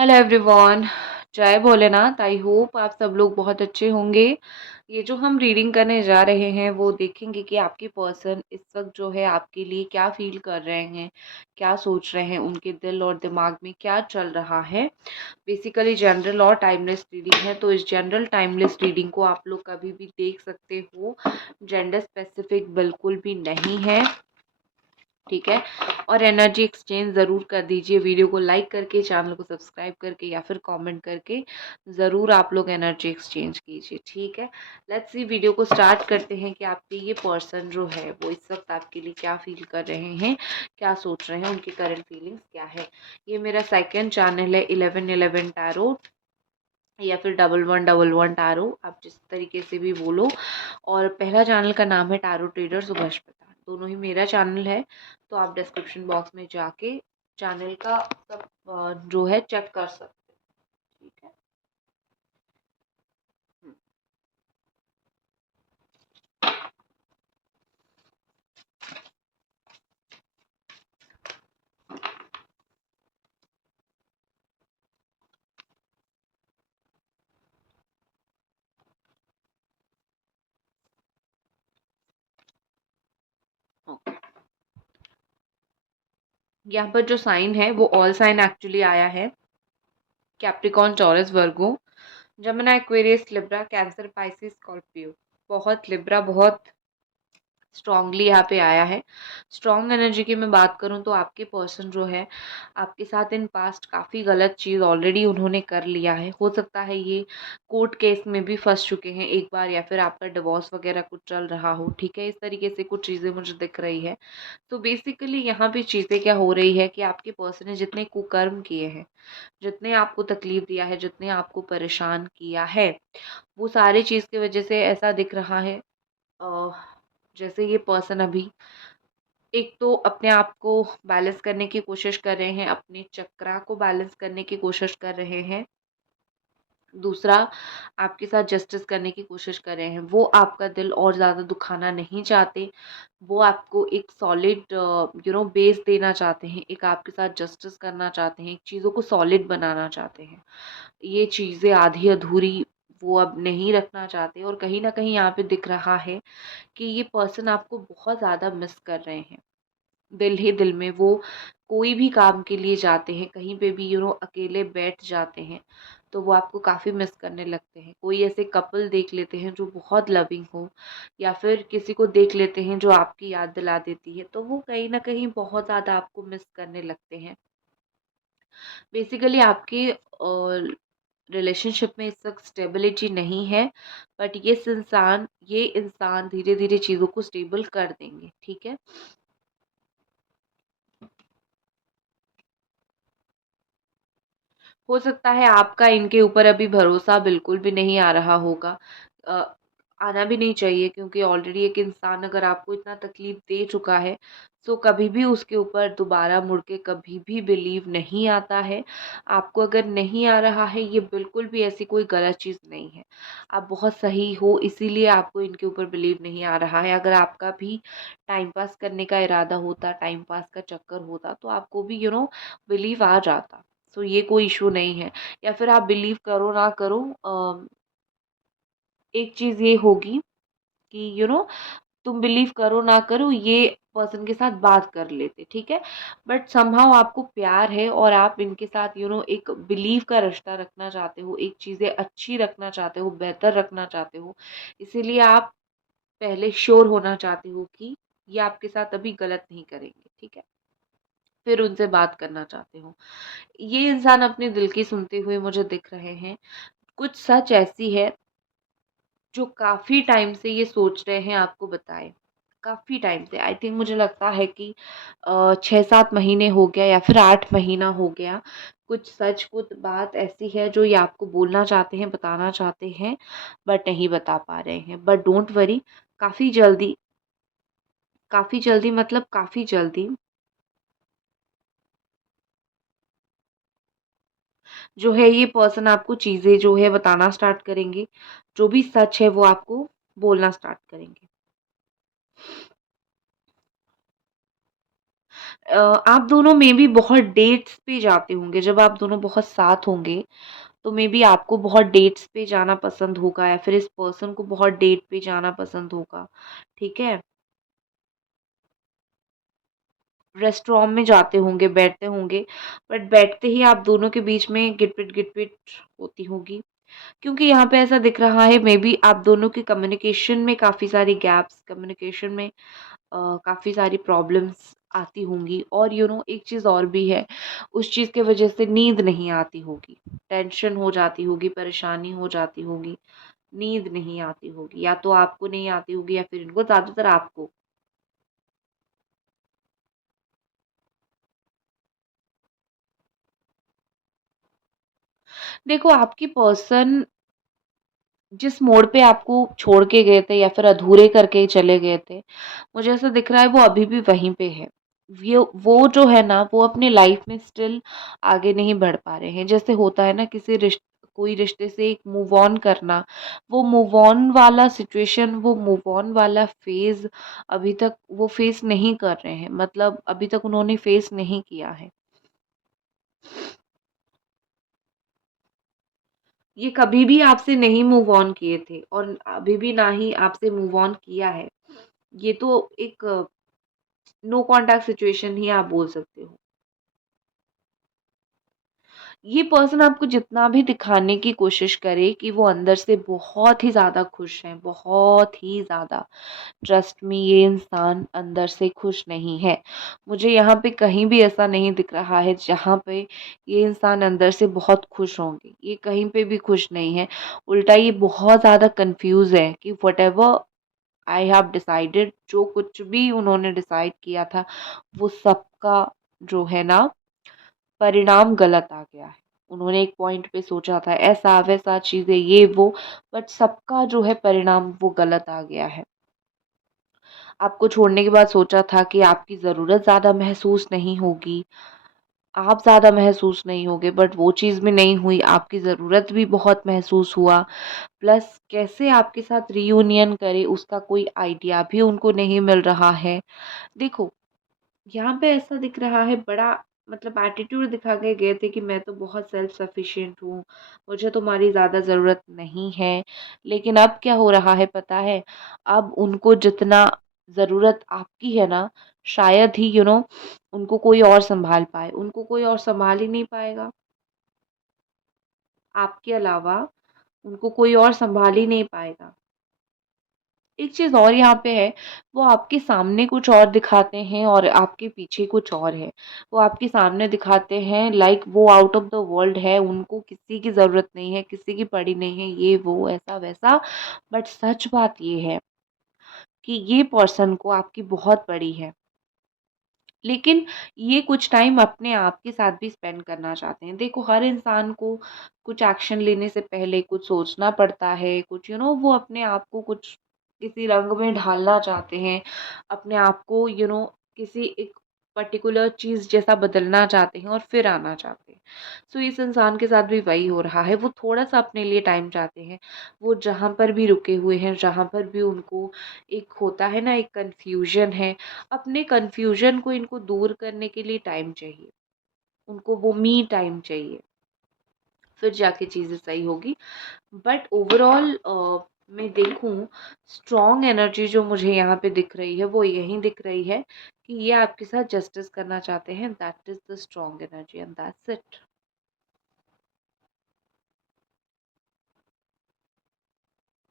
Hello everyone. जय Bholenath. I hope आप सब लोग बहुत अच्छे होंगे। ये जो हम रीडिंग करने जा रहे हैं वो देखेंगे कि आपके पर्सन इस वक्त जो है आपके लिए क्या फील कर रहे हैं, क्या सोच रहे हैं, उनके दिल और दिमाग में क्या चल रहा है। बेसिकली जनरल और टाइमलेस रीडिंग है, तो इस जनरल टाइमलेस रीडिंग को आप लोग कभी भी देख सकते हो। जेंडर स्पेसिफिक बिल्कुल भी नहीं है, ठीक है। और एनर्जी एक्सचेंज ज़रूर कर दीजिए, वीडियो को लाइक करके, चैनल को सब्सक्राइब करके या फिर कमेंट करके ज़रूर आप लोग एनर्जी एक्सचेंज कीजिए, ठीक है। लेट्स सी, वीडियो को स्टार्ट करते हैं कि आपके ये पर्सन जो है वो इस वक्त आपके लिए क्या फील कर रहे हैं, क्या सोच रहे हैं, उनकी करंट फीलिंग्स क्या है। ये मेरा सेकेंड चैनल है 1111 टैरो या फिर 1111 टैरो, आप जिस तरीके से भी बोलो। और पहला चैनल का नाम है टैरो ट्रेडर सुभाष प्रताप। दोनों ही मेरा चैनल है, तो आप डिस्क्रिप्शन बॉक्स में जाके चैनल का सब जो है चेक कर सकते हैं, ठीक है। ओके, यहाँ पर जो साइन है वो ऑल साइन एक्चुअली आया है। Capricorn, Taurus, Virgo, Gemini, Aquarius, Libra, Cancer, Pisces, Scorpio. बहुत लिब्रा, बहुत स्ट्रांगली यहाँ पे आया है। स्ट्रांग एनर्जी की मैं बात करूँ तो आपके पर्सन जो है आपके साथ इन पास्ट काफ़ी गलत चीज़ ऑलरेडी उन्होंने कर लिया है। हो सकता है ये कोर्ट केस में भी फंस चुके हैं एक बार, या फिर आपका डिवोर्स वगैरह कुछ चल रहा हो, ठीक है। इस तरीके से कुछ चीज़ें मुझे दिख रही है। तो बेसिकली यहाँ पे चीज़ें क्या हो रही है कि आपके पर्सन ने जितने कुकर्म किए हैं, जितने आपको तकलीफ दिया है, जितने आपको परेशान किया है, वो सारी चीज़ की वजह से ऐसा दिख रहा है। अ, जैसे ये पर्सन अभी एक तो अपने आप को बैलेंस करने की कोशिश कर रहे हैं, अपने चक्रा को बैलेंस करने की कोशिश कर रहे हैं। दूसरा, आपके साथ जस्टिस करने की कोशिश कर रहे हैं। वो आपका दिल और ज़्यादा दुखाना नहीं चाहते। वो आपको एक सॉलिड बेस देना चाहते हैं, एक आपके साथ जस्टिस करना चाहते हैं, एक चीज़ों को सॉलिड बनाना चाहते हैं। ये चीज़ें आधी अधूरी वो अब नहीं रखना चाहते। और कहीं न कहीं यहाँ पे दिख रहा है कि ये पर्सन आपको बहुत ज़्यादा मिस कर रहे हैं। दिल ही दिल में वो कोई भी काम के लिए जाते हैं, कहीं पे भी अकेले बैठ जाते हैं, तो वो आपको काफ़ी मिस करने लगते हैं। कोई ऐसे कपल देख लेते हैं जो बहुत लविंग हो, या फिर किसी को देख लेते हैं जो आपकी याद दिला देती है, तो वो कहीं न कहीं बहुत ज़्यादा आपको मिस करने लगते हैं। बेसिकली आपके रिलेशनशिप में इस वक्त स्टेबिलिटी नहीं है, बट ये इंसान धीरे धीरे चीज़ों को स्टेबल कर देंगे, ठीक है। हो सकता है आपका इनके ऊपर अभी भरोसा बिल्कुल भी नहीं आ रहा होगा। अ, आना भी नहीं चाहिए, क्योंकि ऑलरेडी एक इंसान अगर आपको इतना तकलीफ दे चुका है, तो कभी भी उसके ऊपर दोबारा मुड़ के कभी भी बिलीव नहीं आता है। आपको अगर नहीं आ रहा है, ये बिल्कुल भी ऐसी कोई गलत चीज़ नहीं है। आप बहुत सही हो, इसीलिए आपको इनके ऊपर बिलीव नहीं आ रहा है। अगर आपका भी टाइम पास करने का इरादा होता, टाइम पास का चक्कर होता, तो आपको भी बिलीव आ जाता। सो ये कोई इशू नहीं है। या फिर आप बिलीव करो ना करो, एक चीज़ ये होगी कि तुम बिलीव करो ना करो, ये पर्सन के साथ बात कर लेते, ठीक है। बट समहाउ आपको प्यार है और आप इनके साथ एक बिलीव का रिश्ता रखना चाहते हो, एक चीज़ें अच्छी रखना चाहते हो, बेहतर रखना चाहते हो। इसीलिए आप पहले श्योर होना चाहते हो कि ये आपके साथ अभी गलत नहीं करेंगे, ठीक है। फिर उनसे बात करना चाहते हो। ये इंसान अपने दिल की सुनते हुए मुझे दिख रहे हैं। कुछ सच ऐसी है जो काफ़ी टाइम से ये सोच रहे हैं आपको बताएँ। काफ़ी टाइम से, आई थिंक मुझे लगता है कि 6-7 महीने हो गया या फिर 8 महीना हो गया। कुछ सच, कुछ बात ऐसी है जो ये आपको बोलना चाहते हैं, बताना चाहते हैं, बट नहीं बता पा रहे हैं। बट डोंट वरी, काफ़ी जल्दी, काफ़ी जल्दी मतलब काफ़ी जल्दी जो है ये पर्सन आपको चीज़ें जो है बताना स्टार्ट करेंगे। जो भी सच है वो आपको बोलना स्टार्ट करेंगे। आप दोनों में भी बहुत डेट्स पे जाते होंगे, जब आप दोनों बहुत साथ होंगे तो मे बी आपको बहुत डेट्स पे जाना पसंद होगा या फिर इस पर्सन को बहुत डेट पे जाना पसंद होगा, ठीक है। रेस्टोरेंट में जाते होंगे, बैठते होंगे, बट बैठते ही आप दोनों के बीच में गिटपिट गिटपिट होती होगी, क्योंकि यहाँ पे ऐसा दिख रहा है मे बी आप दोनों की कम्युनिकेशन में काफ़ी सारी गैप्स, कम्युनिकेशन में काफ़ी सारी प्रॉब्लम्स आती होंगी, और एक चीज़ और भी है, उस चीज़ की वजह से नींद नहीं आती होगी, टेंशन हो जाती होगी, परेशानी हो जाती होगी, नींद नहीं आती होगी, या तो आपको नहीं आती होगी या फिर इनको, ज़्यादातर आपको। देखो, आपकी पर्सन जिस मोड़ पे आपको छोड़ के गए थे या फिर अधूरे करके चले गए थे, मुझे ऐसा दिख रहा है वो अभी भी वहीं पे है। वो जो है ना, वो अपने लाइफ में स्टिल आगे नहीं बढ़ पा रहे हैं। जैसे होता है ना, कोई रिश्ते से एक मूव ऑन करना, वो मूव ऑन वाला सिचुएशन, वो मूव ऑन वाला फेज अभी तक वो फेस नहीं कर रहे हैं, मतलब अभी तक उन्होंने फेस नहीं किया है। ये कभी भी आपसे नहीं मूव ऑन किए थे और अभी भी ना ही आपसे मूव ऑन किया है। ये तो एक नो कॉन्टैक्ट सिचुएशन ही आप बोल सकते हो। ये पर्सन आपको जितना भी दिखाने की कोशिश करे कि वो अंदर से बहुत ही ज़्यादा खुश हैं, बहुत ही ज़्यादा, ट्रस्ट मी, ये इंसान अंदर से खुश नहीं है। मुझे यहाँ पे कहीं भी ऐसा नहीं दिख रहा है जहाँ पे ये इंसान अंदर से बहुत खुश होंगे। ये कहीं पे भी खुश नहीं है। उल्टा ये बहुत ज़्यादा कन्फ्यूज़ है कि व्हाटएवर आई हैव डिसाइडेड, जो कुछ भी उन्होंने डिसाइड किया था, वो सबका जो है ना, परिणाम गलत आ गया है। उन्होंने एक पॉइंट पे सोचा था ऐसा वैसा चीज़ें ये वो, बट सबका जो है परिणाम वो गलत आ गया है। आपको छोड़ने के बाद सोचा था कि आपकी ज़रूरत ज़्यादा महसूस नहीं होगी, आप ज़्यादा महसूस नहीं होगे, बट वो चीज़ भी नहीं हुई, आपकी ज़रूरत भी बहुत महसूस हुआ। प्लस कैसे आपके साथ रियूनियन करे उसका कोई आइडिया भी उनको नहीं मिल रहा है। देखो, यहाँ पे ऐसा दिख रहा है, बड़ा मतलब एटीट्यूड दिखा के गए थे कि मैं तो बहुत सेल्फ सफिशिएंट हूँ, मुझे तुम्हारी ज़्यादा ज़रूरत नहीं है। लेकिन अब क्या हो रहा है पता है? अब उनको जितना ज़रूरत आपकी है ना, शायद ही उनको कोई और सँभाल पाए, उनको कोई और सँभाल ही नहीं पाएगा। आपके अलावा उनको कोई और सँभाल ही नहीं पाएगा। एक चीज़ और यहाँ पे है, वो आपके सामने कुछ और दिखाते हैं और आपके पीछे कुछ और है। वो आपके सामने दिखाते हैं लाइक वो आउट ऑफ द वर्ल्ड है, उनको किसी की ज़रूरत नहीं है, किसी की पड़ी नहीं है, ये वो ऐसा-वैसा। बट सच बात ये है कि ये पर्सन को आपकी बहुत पड़ी है। लेकिन ये कुछ टाइम अपने आप के साथ भी स्पेंड करना चाहते हैं। देखो, हर इंसान को कुछ एक्शन लेने से पहले कुछ सोचना पड़ता है, कुछ वो अपने आप को कुछ किसी रंग में ढालना चाहते हैं, अपने आप को किसी एक पर्टिकुलर चीज़ जैसा बदलना चाहते हैं और फिर आना चाहते हैं। सो इस इंसान के साथ भी वही हो रहा है, वो थोड़ा-सा अपने लिए टाइम चाहते हैं। वो जहाँ पर भी रुके हुए हैं, जहाँ पर भी उनको एक होता है ना, एक कन्फ्यूज़न है, अपने कन्फ्यूजन को इनको दूर करने के लिए टाइम चाहिए, उनको वो मी टाइम चाहिए, फिर जाके चीज़ें सही होगी। बट ओवरऑल मैं देखूँ, स्ट्रॉन्ग एनर्जी जो मुझे यहाँ पे दिख रही है वो यही दिख रही है कि ये आपके साथ जस्टिस करना चाहते हैं, that is the strong energy and that's it.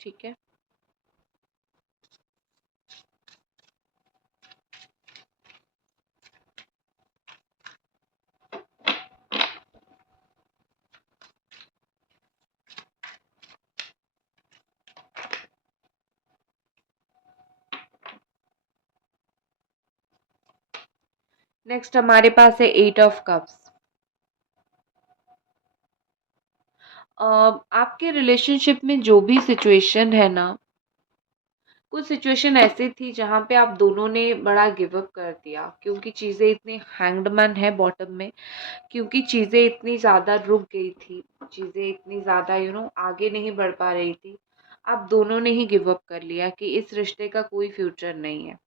ठीक है। नेक्स्ट हमारे पास है एट ऑफ कप्स। आपके रिलेशनशिप में जो भी सिचुएशन है ना, कुछ सिचुएशन ऐसी थी जहाँ पे आप दोनों ने बड़ा गिव अप कर दिया, क्योंकि चीज़ें इतनी हैंगडमैन है बॉटम में, क्योंकि चीज़ें इतनी ज़्यादा रुक गई थी, चीज़ें इतनी ज़्यादा आगे नहीं बढ़ पा रही थी। आप दोनों ने ही गिव अप कर लिया कि इस रिश्ते का कोई फ्यूचर नहीं है।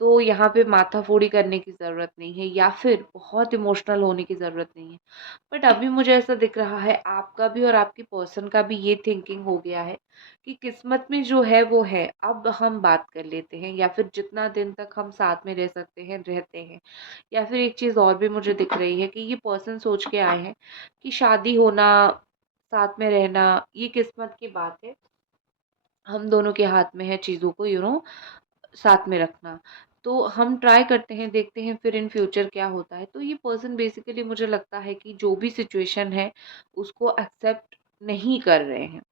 तो यहाँ पे माथाफोड़ी करने की ज़रूरत नहीं है या फिर बहुत इमोशनल होने की ज़रूरत नहीं है। बट अभी मुझे ऐसा दिख रहा है आपका भी और आपकी पर्सन का भी ये थिंकिंग हो गया है कि किस्मत में जो है वो है, अब हम बात कर लेते हैं या फिर जितना दिन तक हम साथ में रह सकते हैं रहते हैं। या फिर एक चीज़ और भी मुझे दिख रही है कि ये पर्सन सोच के आए हैं कि शादी होना, साथ में रहना, ये किस्मत की बात है। हम दोनों के हाथ में है चीज़ों को साथ में रखना। तो हम ट्राई करते हैं, देखते हैं फिर इन फ्यूचर क्या होता है। तो ये पर्सन बेसिकली मुझे लगता है कि जो भी सिचुएशन है उसको एक्सेप्ट नहीं कर रहे हैं।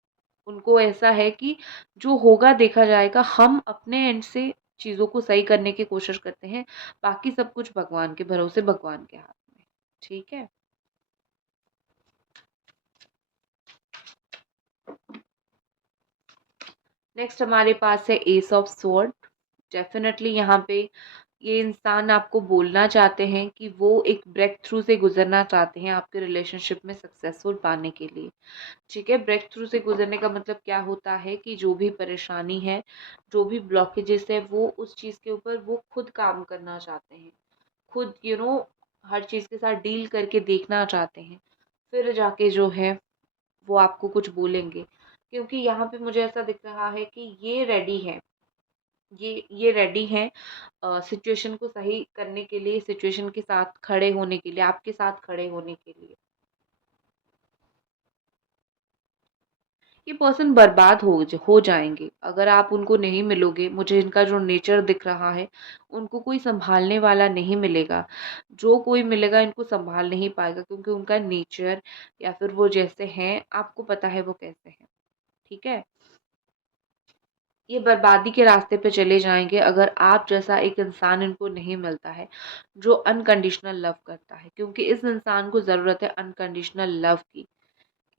उनको ऐसा है कि जो होगा देखा जाएगा, हम अपने एंड से चीज़ों को सही करने की कोशिश करते हैं। बाकी सब कुछ भगवान के भरोसे, भगवान के हाथ में। ठीक है? नेक्स्ट हमारे पास है एस ऑफ स्वॉर्ड। डेफिनेटली यहाँ पे ये इंसान आपको बोलना चाहते हैं कि वो एक ब्रेक थ्रू से गुजरना चाहते हैं आपके रिलेशनशिप में सक्सेसफुल पाने के लिए। ठीक है, ब्रेक थ्रू से गुजरने का मतलब क्या होता है कि जो भी परेशानी है, जो भी ब्लॉकेजेस है, वो उस चीज़ के ऊपर वो खुद काम करना चाहते हैं। खुद हर चीज़ के साथ डील करके देखना चाहते हैं। फिर जाके जो है वो आपको कुछ बोलेंगे। क्योंकि यहाँ पे मुझे ऐसा दिख रहा है कि ये रेडी है, ये रेडी हैं सिचुएशन को सही करने के लिए, सिचुएशन के साथ खड़े होने के लिए, आपके साथ खड़े होने के लिए। ये पर्सन बर्बाद हो जाएंगे अगर आप उनको नहीं मिलोगे। मुझे इनका जो नेचर दिख रहा है, उनको कोई संभालने वाला नहीं मिलेगा। जो कोई मिलेगा इनको संभाल नहीं पाएगा, क्योंकि उनका नेचर या फिर वो जैसे हैं, आपको पता है वो कैसे हैं। ठीक है, ये बर्बादी के रास्ते पे चले जाएंगे अगर आप जैसा एक इंसान इनको नहीं मिलता है जो अनकंडीशनल लव करता है। क्योंकि इस इंसान को ज़रूरत है अनकंडीशनल लव की।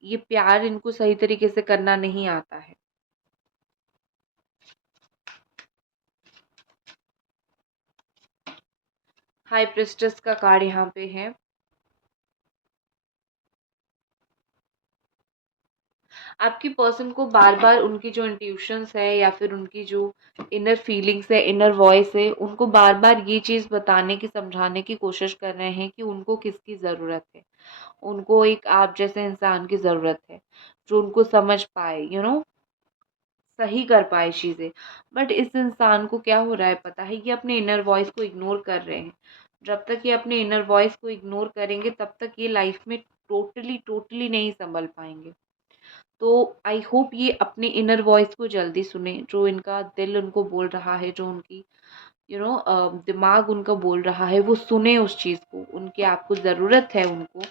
ये प्यार इनको सही तरीके से करना नहीं आता है। हाई प्रिस्टेस का कार्ड यहाँ पे है। आपकी पर्सन को बार बार उनकी जो इंट्यूशंस है या फिर उनकी जो इनर फीलिंग्स है, इनर वॉइस है, उनको बार बार ये चीज़ बताने की, समझाने की कोशिश कर रहे हैं कि उनको किसकी ज़रूरत है। उनको एक आप जैसे इंसान की ज़रूरत है जो उनको समझ पाए, सही कर पाए चीज़ें। बट इस इंसान को क्या हो रहा है पता है, ये अपने इनर वॉइस को इग्नोर कर रहे हैं। जब तक ये अपने इनर वॉइस को इग्नोर करेंगे तब तक ये लाइफ में टोटली टोटली नहीं संभल पाएंगे। तो आई होप ये अपने इनर वॉइस को जल्दी सुने, जो इनका दिल उनको बोल रहा है, जो उनकी दिमाग उनका बोल रहा है, वो सुने उस चीज़ को। उनकी आपको ज़रूरत है उनको,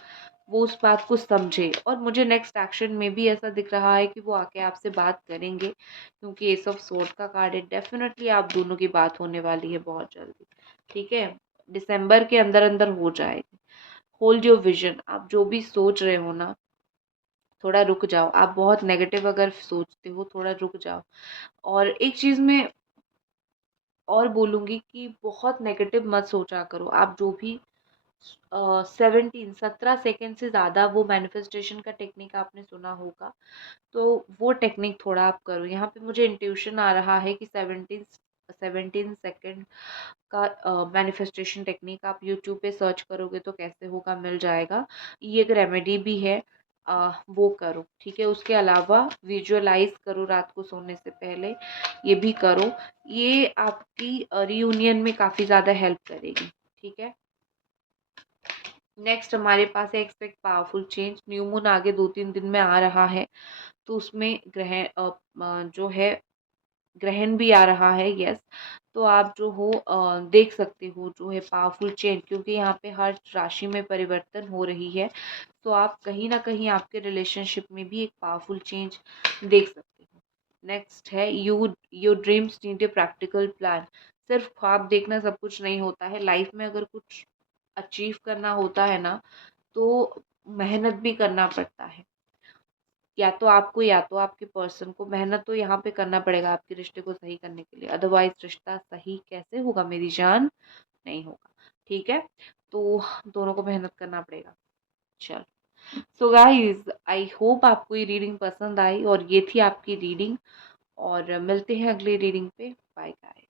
वो उस बात को समझे। और मुझे नेक्स्ट एक्शन में भी ऐसा दिख रहा है कि वो आके आपसे बात करेंगे, क्योंकि एस ऑफ सोर्ड का कार्ड है। डेफिनेटली आप दोनों की बात होने वाली है बहुत जल्दी। ठीक है, दिसंबर के अंदर अंदर हो जाएगी। Hold your vision. आप जो भी सोच रहे हो ना, थोड़ा रुक जाओ। आप बहुत नेगेटिव अगर सोचते हो, थोड़ा रुक जाओ। और एक चीज़ में और बोलूँगी कि बहुत नेगेटिव मत सोचा करो। आप जो भी 17 सेकेंड से ज़्यादा वो मैनिफेस्टेशन का टेक्निक आपने सुना होगा, तो वो टेक्निक थोड़ा आप करो। यहाँ पे मुझे इंट्यूशन आ रहा है कि 17 सेकेंड का मैनिफेस्टेशन टेक्निक आप यूट्यूब पे सर्च करोगे तो कैसे होगा, मिल जाएगा। ये एक रेमेडी भी है, वो करो। ठीक है, उसके अलावा विजुअलाइज करो रात को सोने से पहले, ये भी करो। ये आपकी रियूनियन में काफ़ी ज़्यादा हेल्प करेगी। ठीक है, नेक्स्ट हमारे पास है expect powerful change. New moon आगे 2-3 दिन में आ रहा है, तो उसमें जो है ग्रहण भी आ रहा है। यस, तो आप जो हो देख सकते हो जो है पावरफुल चेंज, क्योंकि यहाँ पे हर राशि में परिवर्तन हो रही है। तो आप कहीं ना कहीं आपके रिलेशनशिप में भी एक पावरफुल चेंज देख सकते हो। नेक्स्ट है your dreams need a practical plan. सिर्फ ख्वाब देखना सब कुछ नहीं होता है लाइफ में। अगर कुछ अचीव करना होता है ना, तो मेहनत भी करना पड़ता है। या तो आपके पर्सन को मेहनत तो यहाँ पे करना पड़ेगा आपके रिश्ते को सही करने के लिए। अदरवाइज रिश्ता सही कैसे होगा मेरी जान? नहीं होगा। ठीक है, तो दोनों को मेहनत करना पड़ेगा। चल, सो गाइज, आई होप आपको ये रीडिंग पसंद आई, और ये थी आपकी रीडिंग। और मिलते हैं अगली रीडिंग पे। Bye guys.